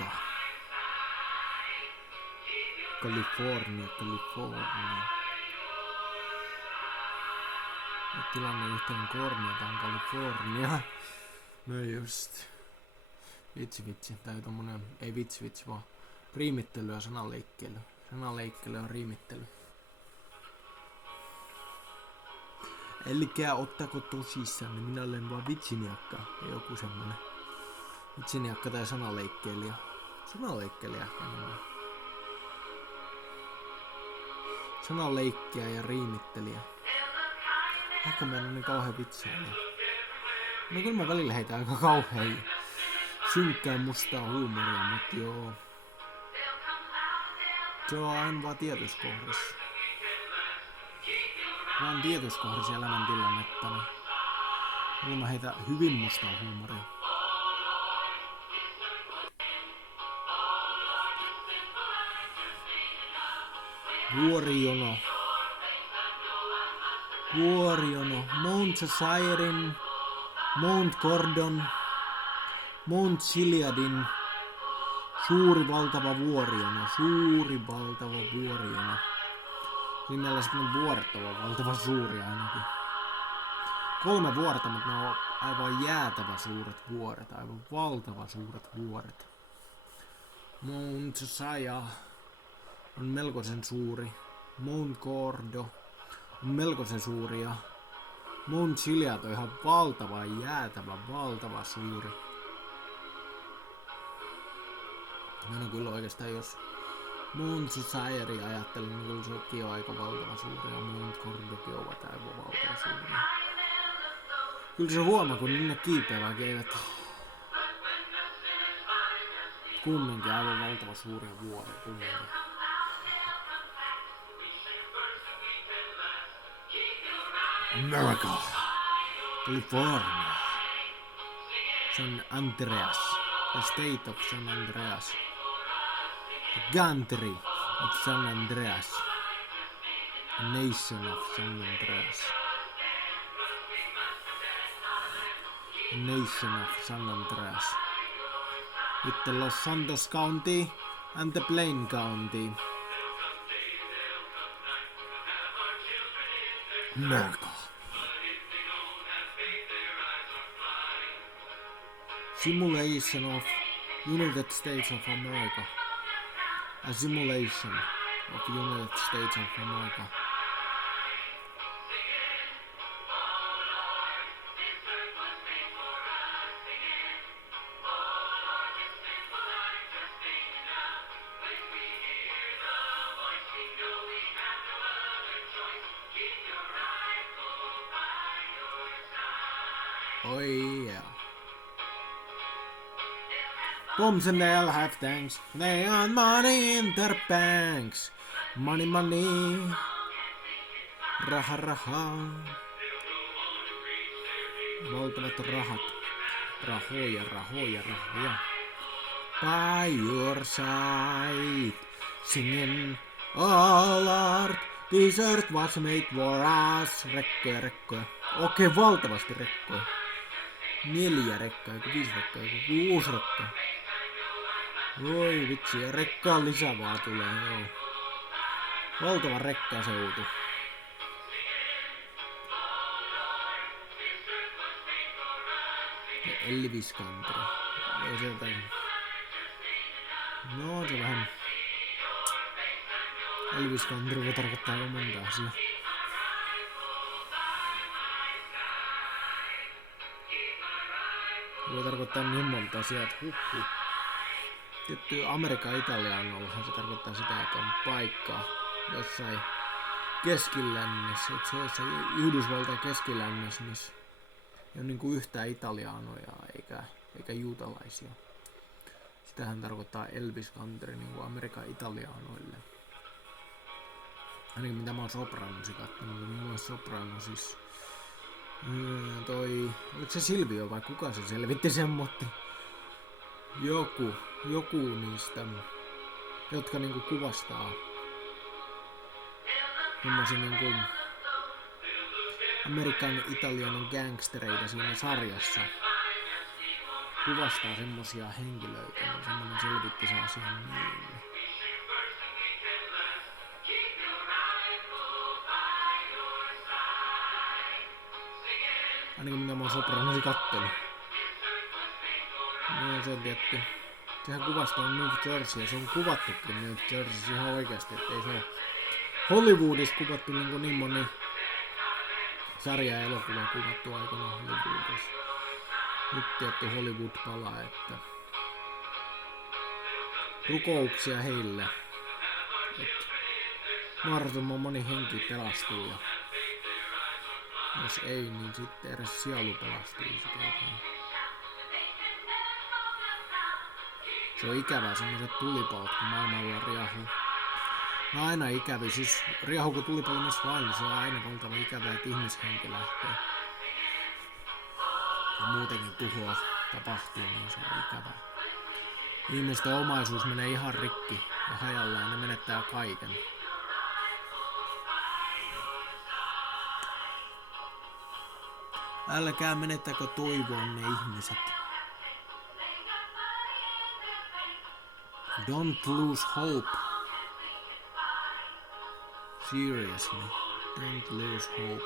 America. California. Tilanne yhteen korniataan California. No just. Vitsi. Tää on tommonen, ei vitsi vaan riimittely ja sananleikkely. Sananleikkely ja riimittely. Elikää ottako tosissaan, niin minä olen vaan vitsiniakka. Joku semmonen vitsiniakka tai sananleikkeilijä. Sananleikkeilijä enemmän. Sananleikkiä ja riimittelijä. Ehkä mä en ole niin kauhean vitsailijä. No kyllä mä välillä heitän aika kauhean synkkää mustaa huumoria, mutta joo. Se on aina vaan tietyskohdassa. Vaan tietyskohdassa elämäntilannetta, niin mä heitän hyvin mustaa huumoria. Vuorijono. Mount Societyn, Mount Gordon, Mount Chiliadin. Suuri valtava vuorijono. Nimellä sitten vuoret ovat valtavan suuria ainakin. 3 vuorta, mutta ne on aivan jäätävän suuret vuoret. Aivan valtavan suuret vuoret. Mount Josiah on melkoisen suuri. Mount Gordo on melkoisen suuri. Ja Mount Chiliad on ihan valtavan jäätävän valtavan suuri. No kyllä oikeastaan jos Mount Society ajattelin, niin kyllä sekin on aika valtava suuri ja Mount Gordokin ovat aivan valtava suuri. Kyllä se huomaa, kun ne kiipeävät eivät kumminkin aivan valtava suuria vuoria kumminkin. America, California, San Andreas, the state of San Andreas. The country of San Andreas. The nation of San Andreas. The nation of San Andreas. With the Los Santos County and the Plain County. America. Simulation of United States of America. A simulation of United States of America. Oh yeah. Bombs and they'll have tanks. They want money in their banks. Money. Raha. Valtavat rahat. Rahoja. By your side. Singing all art. This earth was made for us. Rekkoja. Okei, valtavasti rekkoja. 4 rekkaa, 5 rekkaa, 6 rekkaa. Voi vitsi, ja rekkaan lisää vaan tulee, joo. Valtava rekkaseutu. Elvis Country. Ei se jotain. No se vähän. Elvis Country voi tarkoittaa aika monta asiaa. Voi tarkoittaa niin monta asiaa, että Tietty Amerikan Italianollahan se tarkoittaa sitä, että on paikka jossain keskilännessä. Eikö se ole jossain Yhdysvaltain keskilännessä, missä ei ole niinku yhtään italianoja eikä juutalaisia. Sitähän tarkoittaa Elvis Country niinku Amerikan italianoille. Ainakin mitä mä oon Sopranosi kattonut, niin mulla on Soprano siis oliko se Silvio vai kuka se selvitti sen, mutta joku niistä, jotka niinku kuvastaa semmosia niinku Amerikan italianon gangstereita siinä sarjassa. kuvastaa semmosia henkilöitä, niin semmonen selvitti se asian niin. Ainakin minä oon Sopranosi kattonut. No se on tietty. Sehän kuvastaa New Jersey ja se on kuvattukin New Jersey ihan oikeasti, ettei se ole Hollywoodissa kuvattu niin moni sarja ja elokuva kuvattu aikana Hollywoodissa. Nyt tietty Hollywood palaa, että rukouksia heille, että mahdollisimman moni henki pelastuu ja jos ei, niin sitten edes sielu pelastuu. Se on ikävää semmoiset tulipaut, kun maailmalla riahuu. No aina ikävä, siis riahuu kun tulipalo myös vain, niin se on aina valtava ikävää, että ihmishenki lähtee. Ja muutenkin tuhoa tapahtuu, niin se on ikävää. Ihmisten omaisuus menee ihan rikki ja hajallaan ja ne menettää kaiken. Älkää menettäkö toivoonne ihmiset. Don't lose hope. Seriously, don't lose hope.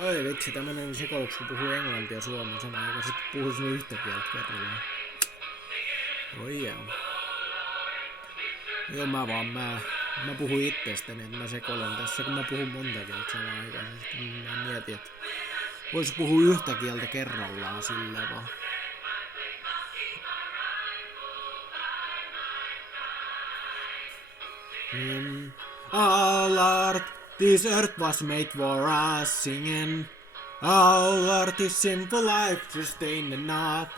Oi vitsi, tämmönen sekoiluksi kun puhuu englantia ja suomea samaan aikaan, sit puhuis ne yhtä kieltä kerrallaan. Oi jää. Joo mä puhun itsestäni, että mä sekoilen tässä, kun mä puhun monta kieltä samaan aikaan. Sitten mä mietin, että vois puhua yhtä kieltä kerrallaan silleen vaan. Oh Lord, this earth was made for us singing. Oh Lord, this simple life sustained enough.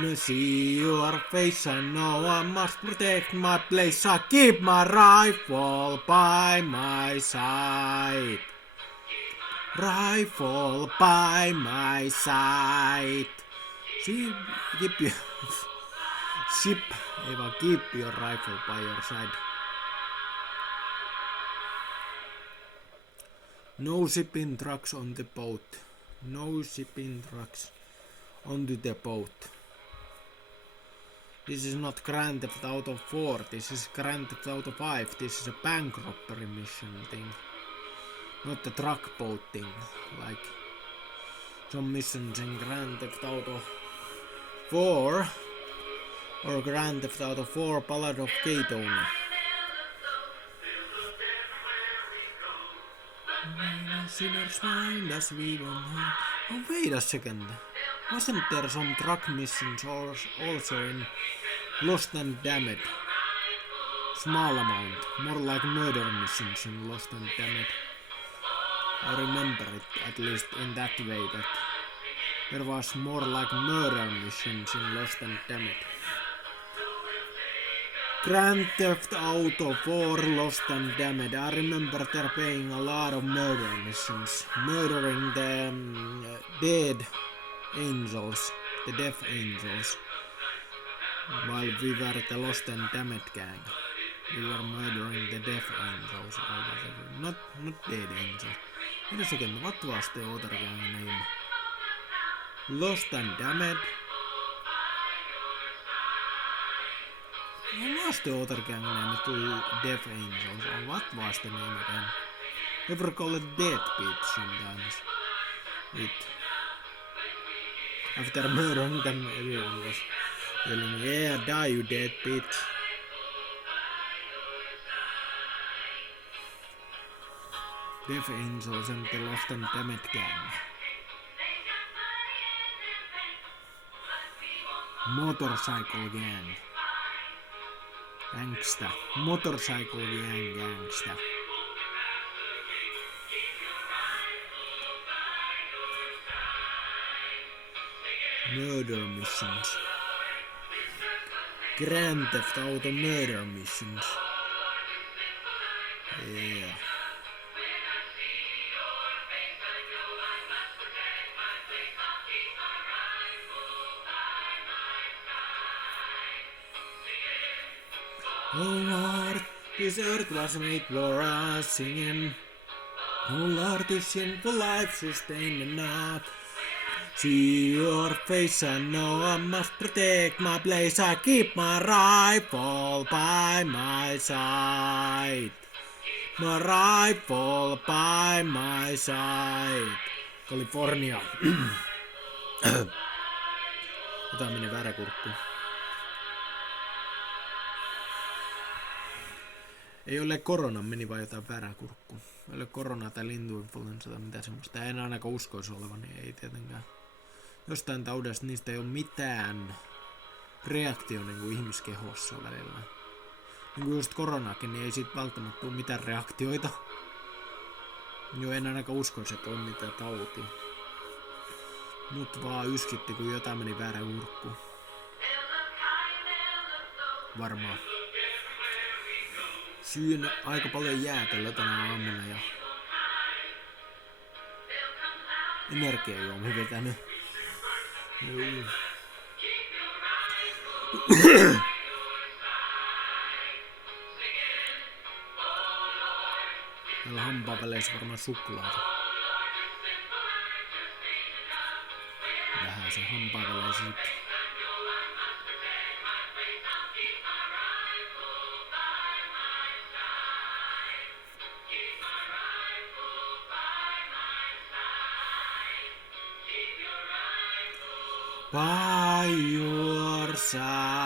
To see your face, I know I must protect my place. I keep my rifle by my side. Rifle by my side. Keep your rifle by your side. No shipping trucks on the boat. No shipping trucks onto the boat. This is not Grand Theft Auto 4, this is Grand Theft Auto 5, this is a bank robbery mission thing. Not the truck boat thing, like some missions in Grand Theft Auto 4 or Grand Theft Auto 4 Ballad of Gay Tony. Sinners find us, we don't have. Oh, wait a second. Wasn't there some truck missions also in Lost and Damned? Small amount, more like murder missions in Lost and Damned. I remember it, at least in that way, that there was more like murder missions in Lost and Damned. Grand Theft Auto 4 Lost and Damned. I remember there being a lot of murder missions. Murdering the dead angels, the death angels. While we were the Lost and Damned gang. We were murdering the death angels or whatever. Not dead angels. Wait a second, what was the other gang name? Lost and Damned? What was the other gang name to Death Angels, or what was the name again? Ever call it Deadbeat sometimes. After murdering them, everyone was yelling, yeah, die you dead bitch. Death Angels and the Lost and Damned gang. Motorcycle gang. Gangsta. Motorcycle gang gangsta. Murder missions. Grand Theft Auto murder missions. Yeah. Oh Lord, this earth was made for us singing. Oh Lord, this sinful life sustained enough See your face and know I must protect my place. I keep my rifle by my side. My rifle by my side. California. Jotain meni väärä kurkku. Ei ole korona, meni vaan jotain väärää kurkku. Ei ole koronaa tai lintuinfluenssa tai mitä semmoista. En ainakaan uskoisi olevan, niin ei tietenkään. Jostain taudesta niistä ei ole mitään reaktio niin kuin ihmiskehossa välillä. Niin kuin just koronakin, niin ei siitä välttämättä tule mitään reaktioita. Joo, en ainakaan uskoisi, että on mitään tautia. Mut vaan yskitti, kun jotain meni väärään kurkkuun. Varmaan. Syyn aika paljon jäätelöä tänä aamuna ja energiajuomia vetänyt. Näillä hampaaväleissä varmaan suklaata. Vähän se hampaaväleissä nyt. By your side.